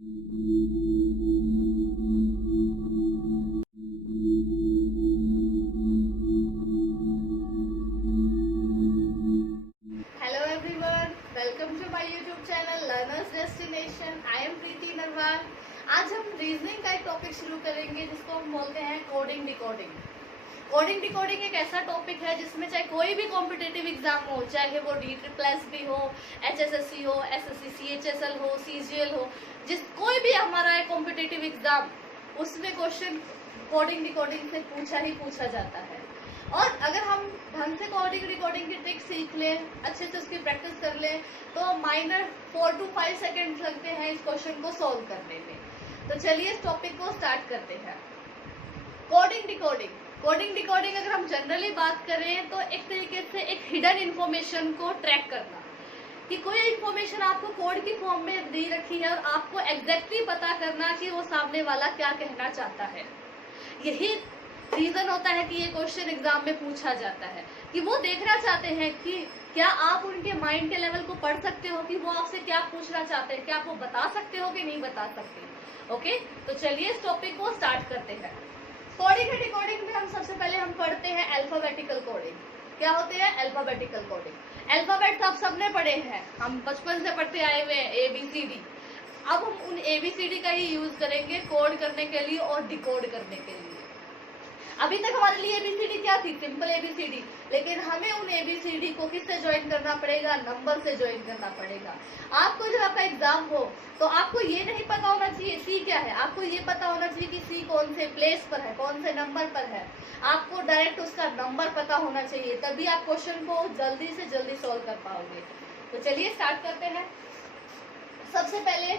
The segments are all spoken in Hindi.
Hello everyone, welcome to my YouTube channel Learners Destination. I am प्रीति नरवाल. आज हम रीजनिंग का एक टॉपिक शुरू करेंगे जिसको हम बोलते हैं कोडिंग डिकोडिंग. कोडिंग डिकोडिंग एक ऐसा टॉपिक है जिसमें चाहे कोई भी कॉम्पिटिटिव एग्जाम हो, चाहे वो DSSB हो, HSSC हो, SSC, CHSL हो, CGL हो, कोई भी हमारा कॉम्पिटिटिव एग्जाम, उसमें क्वेश्चन कोडिंग डिकोडिंग से पूछा जाता है. और अगर हम ढंग से कोडिंग रिकॉर्डिंग की ट्रिक सीख लें, अच्छे से उसकी प्रैक्टिस कर लें, तो माइनर 4 to 5 सेकेंड लगते हैं इस क्वेश्चन को सॉल्व करने में. तो चलिए इस टॉपिक को स्टार्ट करते हैं. Coding decoding. कोडिंग डिकोडिंग अगर हम जनरली बात करें तो एक तरीके से एक हिडन इंफॉर्मेशन को ट्रैक करना, कि कोई इंफॉर्मेशन आपको कोड की फॉर्म में दी रखी है और आपको एग्जैक्टली पता करना कि वो सामने वाला क्या कहना चाहता है. यही रीजन होता है कि ये क्वेश्चन एग्जाम में पूछा जाता है, कि वो देखना चाहते हैं कि क्या आप उनके माइंड के लेवल को पढ़ सकते हो, कि वो आपसे क्या पूछना चाहते हैं, क्या आप वो बता सकते हो कि नहीं बता सकते. ओके, तो चलिए इस टॉपिक को स्टार्ट करते हैं. कोडिंग एंड डिकोडिंग में हम सबसे पहले हम पढ़ते हैं अल्फाबेटिकल कोडिंग. क्या होते हैं अल्फाबेटिकल कोडिंग? अल्फाबेट्स आप सबने पढ़े हैं, हम बचपन से पढ़ते आए हुए हैं, ABCD. अब हम उन ABCD का ही यूज करेंगे कोड करने के लिए और डिकोड करने के लिए. अभी तक हमारे लिए ABCD क्या थी? Simple ABCD. लेकिन हमें उन ABCD को किससे ज्वाइन करना पड़ेगा? नंबर से ज्वाइन करना पड़ेगा. आपको जब आपका एग्जाम हो तो आपको ये नहीं पता होना चाहिए C क्या है, आपको ये पता होना चाहिए कि C कौन से प्लेस पर है, कौन से नंबर पर है. आपको डायरेक्ट उसका नंबर पता होना चाहिए, तभी आप क्वेश्चन को जल्दी से जल्दी सॉल्व कर पाओगे. तो चलिए स्टार्ट करते हैं. सबसे पहले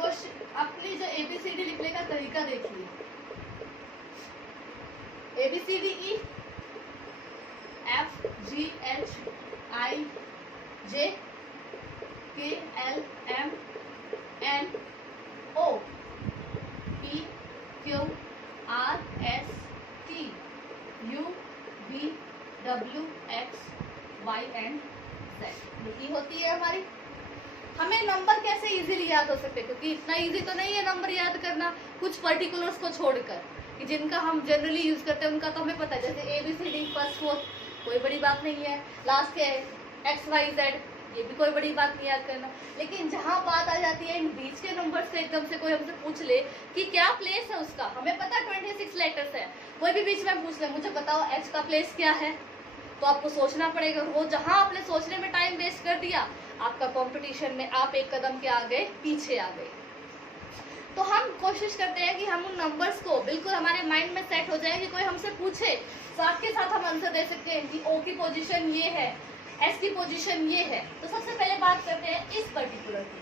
क्वेश्चन अपनी जो ABCD लिखने का तरीका देखिए. ABCDE, F G H I J K L M N O P Q R S T U V W X Y and Z. यही होती है हमारी. हमें नंबर कैसे इजीली याद हो सकते हैं, क्योंकि इतना इजी तो नहीं है नंबर याद करना, कुछ पर्टिकुलर्स को छोड़कर, कि जिनका हम जनरली यूज करते हैं उनका तो हमें पता है, जैसे ABCD फर्स्ट फोर्थ, कोई बड़ी बात नहीं है. लास्ट के XYZ, ये भी कोई बड़ी बात नहीं याद करना. लेकिन जहाँ बात आ जाती है इन बीच के नंबर से, एकदम से कोई हमसे पूछ ले कि क्या प्लेस है उसका, हमें पता 26 लेटर्स है, कोई भी बीच में पूछ ले मुझे बताओ H का प्लेस क्या है, तो आपको सोचना पड़ेगा. वो जहाँ आपने सोचने में टाइम वेस्ट कर दिया, आपका कंपटीशन में आप एक कदम के आगे पीछे आ गए. तो हम कोशिश करते हैं कि हम उन नंबर्स को बिल्कुल हमारे माइंड में सेट हो जाए, कि कोई हमसे पूछे साथ के साथ हम आंसर दे सकते हैं कि O की पोजीशन ये है, S की पोजीशन ये है. तो सबसे पहले बात करते हैं इस पर्टिकुलर की.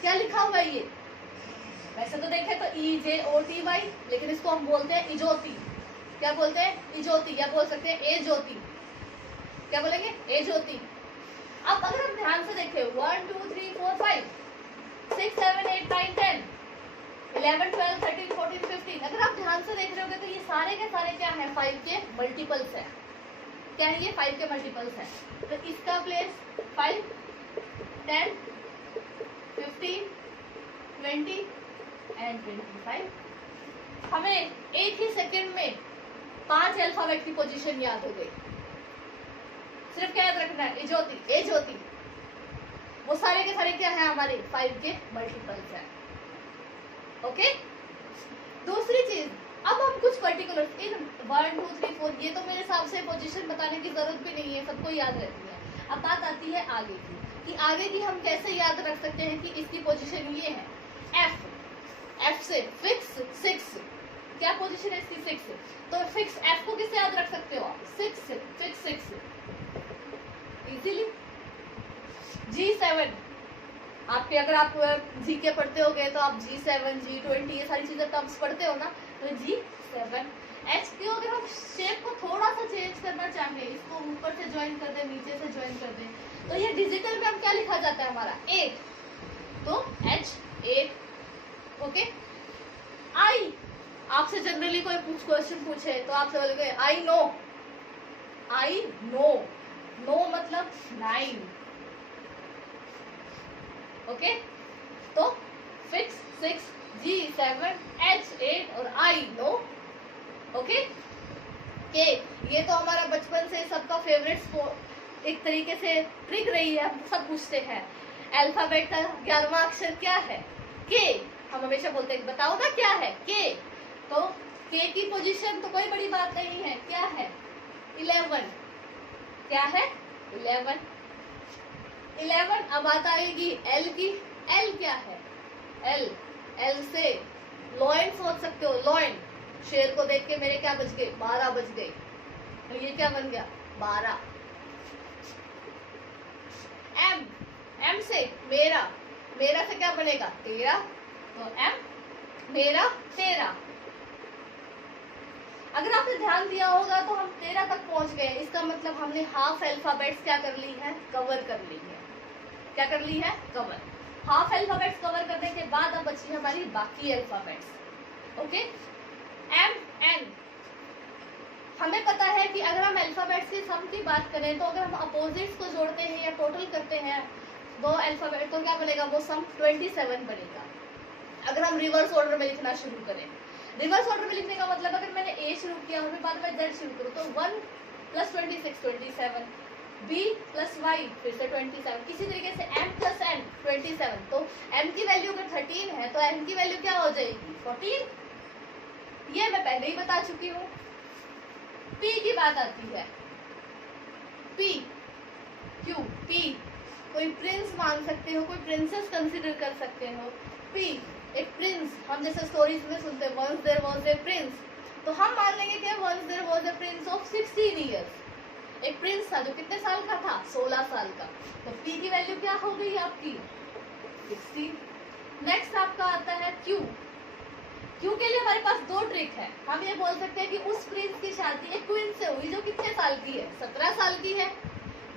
क्या लिखा हुआ है ये? वैसे तो देखें तो EJOTY, लेकिन इसको हम बोलते हैं इजोती. क्या बोलते हैं? इजोती, या बोल सकते हैं ए ज्योति. क्या बोलेंगे? ए ज्योति. अब अगर हम ध्यान से देखें 1 2 3 4 5 6 7 8 9 10 11 12 13 14 15, अगर आप ध्यान से देख रहे होंगे तो ये सारे के सारे क्या है? 5 के मल्टीपल्स है. क्या है ये? 5 के मल्टीपल्स है. तो इसका प्लेस 5 10 15 20 एंड 25. हमें एक ही सेकेंड में 5 अल्फाबेट की पोजीशन याद हो गई. सिर्फ क्या याद रखना है? ए ज्योति. वो सारे के सारे क्या है? हमारे 5 के मल्टीपल्स है. ओके. दूसरी चीज, अब हम कुछ पर्टिकुलर इन 1 2 3 4, ये तो मेरे हिसाब से पोजीशन बताने की जरूरत भी नहीं है, सबको याद रहती है. अब बात आती है आगे की, कि आगे की हम कैसे याद रख सकते हैं कि इसकी पोजीशन ये है. F से फिक्स 6. क्या पोजीशन है इसकी? 6. तो फिक्स F को किससे याद रख सकते हो आप? 6 फिक्स 6 इजीली. G7, आपके अगर आप जीके पढ़ते होगे तो आप G7 G20 ये सारी चीजें टर्म्स पढ़ते हो ना, तो G7. H को अगर हम शेप को थोड़ा सा चेंज करना चाहेंगे, इसको ऊपर से ज्वाइन कर दें, नीचे से ज्वाइन कर दें, तो ये डिजिटल में हम क्या लिखा जाता है हमारा? 8. तो H8. ओके. I, आपसे जनरली कोई क्वेश्चन पूछे तो आपसे बोलोगे आई नो. नो मतलब 9. ओके, तो 6 6, G 7, H 8 और I 9। ओके, के ये तो हमारा बचपन से सबका फेवरेट एक तरीके से ट्रिक रही है, हम सब पूछते हैं अल्फाबेट का 11वां अक्षर क्या है? के। हम हमेशा बोलते हैं बताओ ना क्या है के। तो के की पोजीशन तो कोई बड़ी बात नहीं है, क्या है? 11। क्या है? 11। 11। अब बात आएगी एल की। एल क्या है? एल, एल से लॉयन सोच सकते हो, लॉयन। शेर को देख के मेरे क्या बज गए? 12 बज गए। तो ये क्या बन गया? 12। एम, एम से मेरा, मेरा से क्या बनेगा? 13। तो एम मेरा 13। अगर आपने ध्यान दिया होगा तो हम 13 तक पहुंच गए। इसका मतलब हमने हाफ अल्फाबेट्स क्या कर ली है? कवर कर ली है। क्या कर ली है? कवर। हाफ अल्फाबेट्स कवर करने के बाद अब बची हमारी बाकी अल्फाबेट्स। Okay, M N. हमें पता है कि अगर हम अल्फाबेट्स की सम की बात करें तो अगर हम अपोजिट्स को जोड़ते हैं या टोटल करते हैं दो अल्फाबेट तो क्या बनेगा? वो सम 27 बनेगा। अगर हम रिवर्स ऑर्डर में लिखना शुरू करें, रिवर्स ऑर्डर में लिखने का मतलब अगर मैंने ए शुरू किया और फिर बाद में जेड शुरू करूँ तो 1 + 26 27, बी + वाई फिर से 27, किसी तरीके से m + n 27। तो m की वैल्यू अगर 13 है तो n की वैल्यू क्या हो जाएगी? 14। ये मैं पहले ही बता चुकी हूँ। p की बात आती है। p, q, p कोई प्रिंस मान सकते हो, कोई प्रिंसेस कंसिडर कर सकते हो। p एक प्रिंस, हम जैसे स्टोरीज में सुनते हैं once there was a prince, तो हम मान लेंगे कि once there was a prince of 16 years. एक प्रिंस था जो कितने साल का था? 16 साल का। तो p की वैल्यू क्या हो गई आपकी? 16। नेक्स्ट आपका आता है q। q के लिए हमारे पास दो ट्रिक है। हम ये बोल सकते हैं कि उस प्रिंस की शादी एक क्वीन से हुई जो कितने साल की है? 17 साल की है,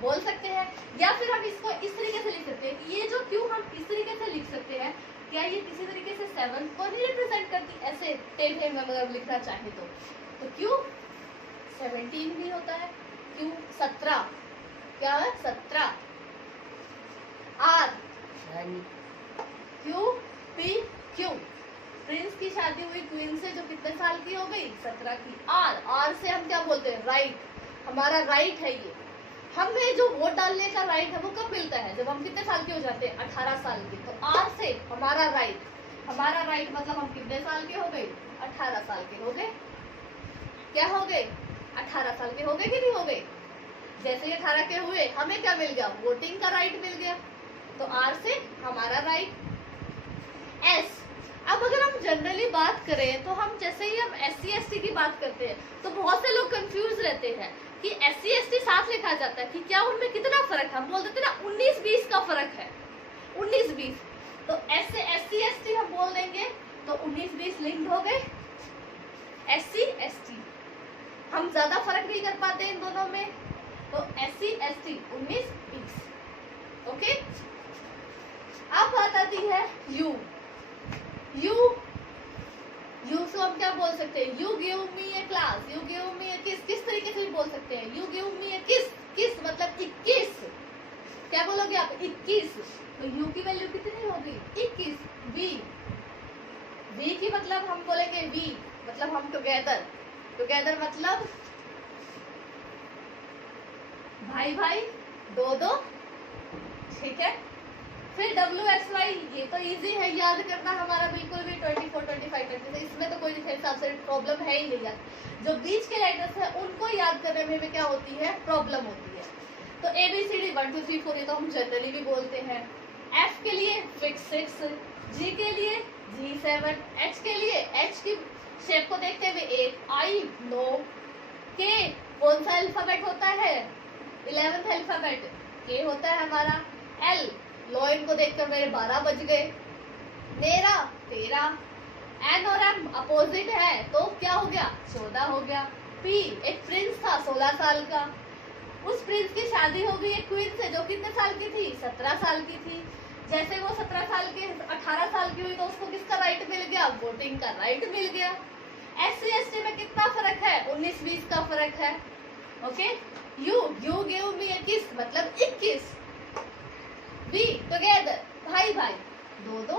बोल सकते हैं। या फिर हम इसको इस तरीके से लिख सकते हैं कि ये जो q हम इस तरीके से लिख सकते हैं, क्या ये किसी तरीके से 7 को नहीं रिप्रेजेंट करती? ऐसे टेढ़े में अगर लिखना चाहे तो q 17 भी होता है। q 17 क्या है? 17। r, q p q Prince की शादी हुई क्वीन से जो कितने साल की हो गई? 17 की। आर, आर से हम क्या बोलते हैं? राइट। हमारा राइट है ये। हमें जो वोट डालने का राइट है वो कब मिलता है? जब हम कितने साल के हो जाते हैं? 18 साल के। तो आर से हमारा राइट, हमारा राइट मतलब हम कितने साल के हो गए? 18 साल के हो गए। क्या हो गए? 18 साल के हो गए कि नहीं हो गए? जैसे ही 18 के हुए हमें क्या मिल गया? वोटिंग का राइट मिल गया। तो आर से हमारा राइट। एस, अब अगर हम जनरली बात करें तो हम जैसे ही हम SC ST की बात करते हैं तो बहुत से लोग कंफ्यूज रहते हैं कि SC ST साथ लिखा जाता है कि क्या उनमें कितना फर्क है? हम बोल देते हैं ना 19-20 का फर्क है, 19-20। तो SC ST हम बोल देंगे तो 19-20 लिंक्ड हो गए। SC ST हम ज्यादा फर्क नहीं कर पाते इन दोनों में, तो SC ST 19-20। ओके, अब बात आती है U। यू से हम क्या बोल सकते हैं? You give me a class, you give me a kiss. किस तरीके से भी बोल सकते हैं? You give me a kiss, किस मतलब 21। क्या बोलोगे आप? 21। तो यू की वैल्यू कितनी होगी? 21। वी, वी की मतलब हम बोलेंगे वी मतलब हम टुगेदर, टुगेदर मतलब भाई भाई, दो दो, ठीक है। फिर WXY, ये तो इजी है याद करना हमारा बिल्कुल भी। 24, 25, 26, इसमें तो कोई हिसाब से प्रॉब्लम है ही नहीं यार। जो बीच के लेटर्स है उनको याद करने में भी क्या होती है? प्रॉब्लम होती है। तो ABCD 1 2 3 4 ये तो हम जनरली भी बोलते हैं। F के लिए फिक्स 6, G के लिए G7, H के लिए H की शेप को देखते हुए 8, I 9, K कौन सा अल्फाबेट होता है? 11th अल्फाबेट K होता है हमारा। L लॉइन को देखकर मेरे 12 बज गए, मेरा 13। N और M अपोजिट है तो क्या हो गया? 14 हो गया। P एक प्रिंस था 16 साल का, उस प्रिंस की शादी हो गई एक क्वीन से जो कितने साल की थी? 17 साल की थी। जैसे वो 17 साल के 18 साल की हुई तो उसको किसका राइट मिल गया? वोटिंग का राइट मिल गया। SC ST में कितना फर्क है? 19-20 का फर्क है। Okay, you give me a किस मतलब 21। वी टुगेदर, भाई बाई बाई, दो दो,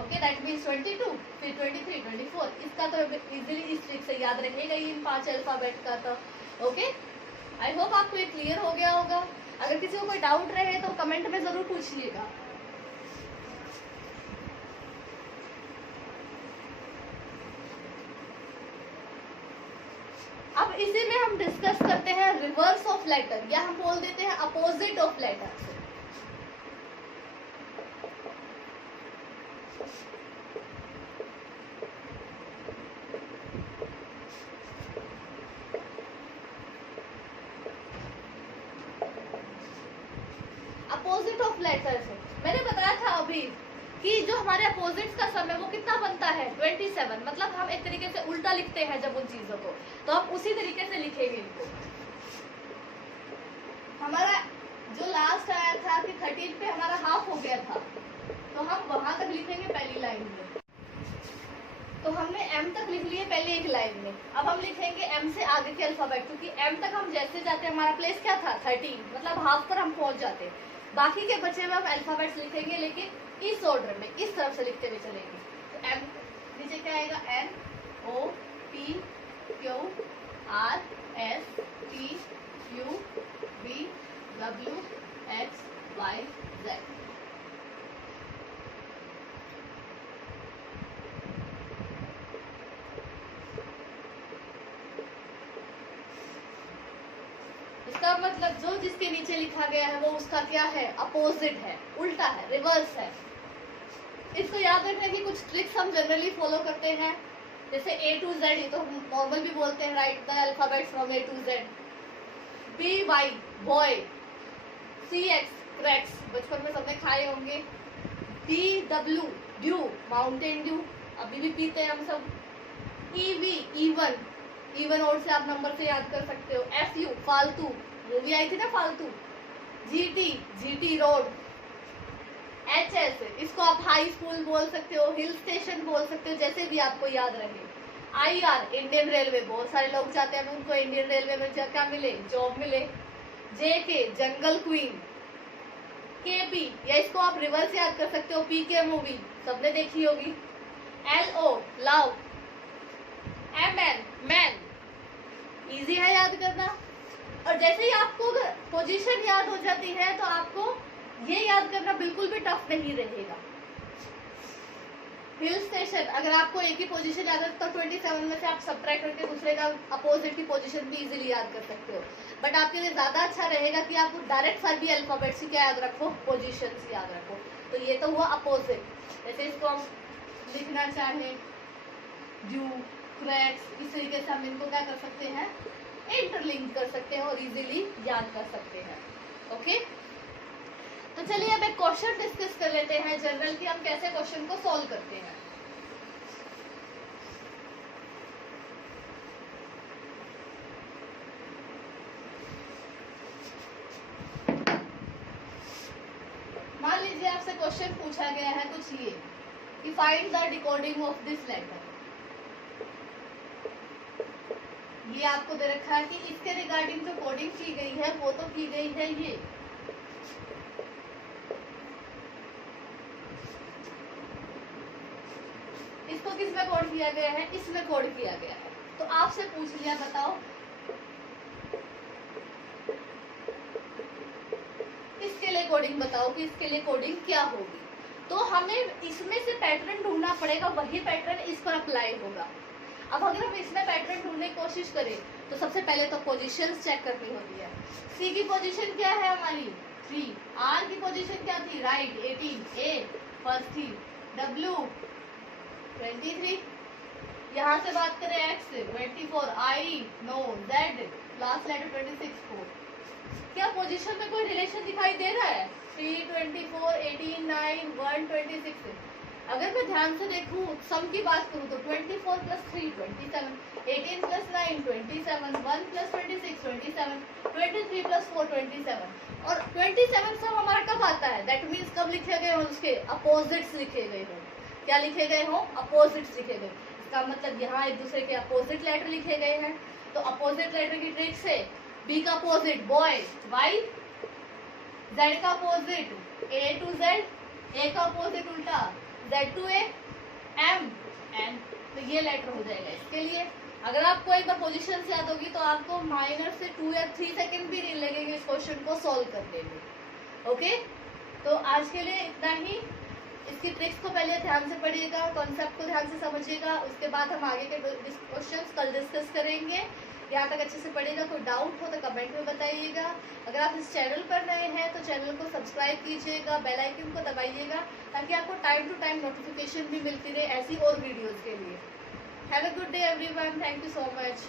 ओके दैट मीन्स 22, फिर 23, 24। इसका तो इजीली इस ट्रिक से याद रहेगा ही इन 5 अल्फाबेट का तो। ओके, आई होप आपको ये क्लियर हो गया होगा। अगर किसी को कोई डाउट रहे तो कमेंट में जरूर पूछिएगा। अब इसी में हम डिस्कस करते हैं रिवर्स ऑफ लेटर, या हम बोल देते हैं opposite of letter. Opposite of letters है, मैंने बताया था अभी कि जो हमारे अपोजिट्स का सम है वो कितना बनता है 27। मतलब हम एक तरीके से उल्टा लिखते हैं जब उन चीजों को, तो हम उसी तरीके से लिखेंगे इनको। हमारा जो लास्ट आया था कि 13 पे हमारा हाफ हो गया था, तो हम वहां तक लिखेंगे पहली लाइन में। तो हमने m तक लिख लिए पहले एक लाइन में। अब हम लिखेंगे m से आगे के अल्फाबेट, क्योंकि m तक हम जैसे जाते हमारा प्लेस क्या था 13, मतलब हाफ पर हम पहुंच जाते। बाकी के बचे में हम अल्फाबेट्स लिखेंगे, लेकिन इस ऑर्डर में, इस तरफ से लिखते हुए चलेंगे। तो m नीचे क्या आएगा, N O P Q R S T U V W X Y Z। इसका मतलब जो जिसके नीचे लिखा गया है वो उसका क्या है, अपोजिट है, उल्टा है, रिवर्स है। इसको याद रखने की कुछ ट्रिक्स हम जनरली फॉलो करते हैं, जैसे A to Z, ये तो नॉर्मल भी बोलते हैं, right the alphabet from A to Z। B Y boy, C X cracks, बचपन में सबने खाए होंगे। D W due, Mountain Dew, अभी भी पीते हैं हम सब। E V इवन, इवन और से आप नंबर से याद कर सकते हो। F U फालतू, मूवी आई थी ना फालतू। G T GT road. H S इसको आप हाई स्कूल बोल सकते हो, हिल स्टेशन बोल सकते हो, जैसे भी आपको याद रहे। I R इंडियन रेलवे, बहुत सारे लोग चाहते हैं उनको इंडियन रेलवे में क्या मिले, जॉब मिले। J K जंगल क्वीन। K P, या इसको आप रिवर्स याद कर सकते हो, PK मूवी सबने देखी होगी। L O love. M N man, easy है याद करना। और जैसे ही आपको पोजीशन याद हो जाती है तो आपको ये याद करना बिल्कुल भी टफ नहीं रहेगा। हिल स्टेशन, अगर आपको एक ही पोजीशन याद है तो 27 में से आप सबट्रैक्ट करके दूसरे का अपोजिट की पोजीशन भी इजीली याद कर सकते हो। बट आपके लिए ज्यादा अच्छा रहेगा कि आप डायरेक्ट सभी अल्फाबेट्स की क्या याद रखो, पोजीशंस याद रखो। तो ये तो हुआ अपोजिट। जैसे इसको हम लिखना चाहे ड्यू, क्रैक्स, इस तरीके से हम इनको क्या कर सकते हैं, इंटरलिंक कर सकते हैं और इजीली याद कर सकते हैं। ओके, तो चलिए अब एक क्वेश्चन डिस्कस कर लेते हैं जनरल की, हम कैसे क्वेश्चन को सॉल्व करते हैं। मान लीजिए आपसे क्वेश्चन पूछा गया है कुछ ये कि find the decoding of this letter. ये आपको दे रखा है कि इसके रिगार्डिंग जो कोडिंग की गई है वो तो की गई है ये। इसको किस में कोड किया गया है, इसमें कोड किया गया है। तो आपसे पूछ लिया, बताओ इसके लिए कोडिंग बताओ कि इसके लिए कोडिंग क्या होगी। तो हमें इसमें से पैटर्न ढूंढना पड़ेगा, वही पैटर्न इस पर अप्लाई होगा। अब अगर हम इसमें पैटर्न ढूंढने की कोशिश करें तो सबसे पहले तो पोजीशंस चेक करनी होती है। सी की पोजीशन क्या है हमारी 3, आर की पोजीशन क्या थी राइट 18, ए फर्स्ट थी, डब्ल्यू 23, यहाँ से बात करें X 24, I know, Z last letter 26 4। क्या पोजीशन में कोई रिलेशन दिखाई दे रहा है 3, 24, 18, 9, 1, 26। अगर मैं ध्यान से देखूं सम की बात करूं तो 24 + 3 27, 18 + 9 27, 1 + 26 27, 23 + 4 27। और 27 सम हमारा कब आता है, दैट मीन्स कब लिखे गए हो, उसके अपोजिट्स लिखे गए हो। क्या लिखे गए हो, अपोजिट्स लिखे गए। इसका मतलब यहाँ एक दूसरे के अपोजिट लेटर लिखे गए हैं। तो अपोजिट लेटर की ट्रिक से बी का अपोजिट बॉय वाई, जेड का अपोजिट ए टू जेड, ए का अपोजिट उल्टा Z2A M N, तो ये लेटर हो जाएगा इसके लिए। अगर आपको एक बार पोजीशन याद होगी तो आपको माइनर से 2 या 3 सेकंड भी नहीं लगेंगे इस क्वेश्चन को सॉल्व करने में। ओके, तो आज के लिए इतना ही। इसकी ट्रिक्स को पहले ध्यान से पढ़िएगा, कॉन्सेप्ट को ध्यान से समझिएगा, उसके बाद हम आगे के क्वेश्चंस कल डिस्कस करेंगे। यहाँ तक अच्छे से पढ़िएगा। कोई डाउट हो तो कमेंट में बताइएगा। अगर आप इस चैनल पर नए हैं तो चैनल को सब्सक्राइब कीजिएगा, बेल आइकन को दबाइएगा, ताकि आपको टाइम टू टाइम नोटिफिकेशन भी मिलती रहे ऐसी और वीडियोज़ के लिए। Have a good day everyone, thank you so much.